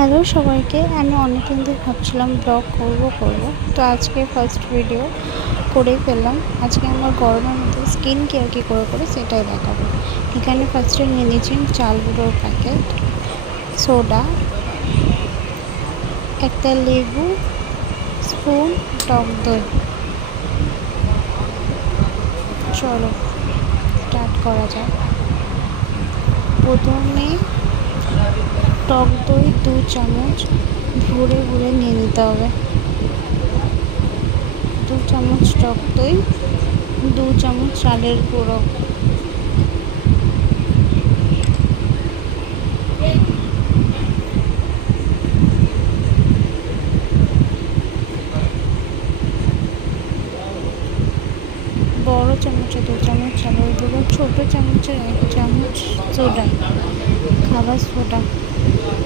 Hello সবাইকে। আমি অনেকদিন ধরে ভাবছিলাম ব্লগ করব। তো আজকে ফার্স্ট ভিডিও করেই ফেললাম। আজকে আমার গরমের মধ্যে স্কিন কেয়ার কী করে সেটাই দেখাবো। এখানে ফার্স্টে নিয়ে নিয়েছি চাল গুঁড়োর প্যাকেট, সোডা, একটা লেবু, স্পুন, টক দই। চলো স্টার্ট করা যায়। প্রথমে টক দই 2 চামচ ভরে নিয়ে নিতে হবে। 2 চামচ টক দই, 2 চামচ চালের গুঁড়ো, বড় চামচে 2 চামচ চালের গুঁড়ো, ছোটো চামচে 1 চামচ সোডা, খাবার সোডা,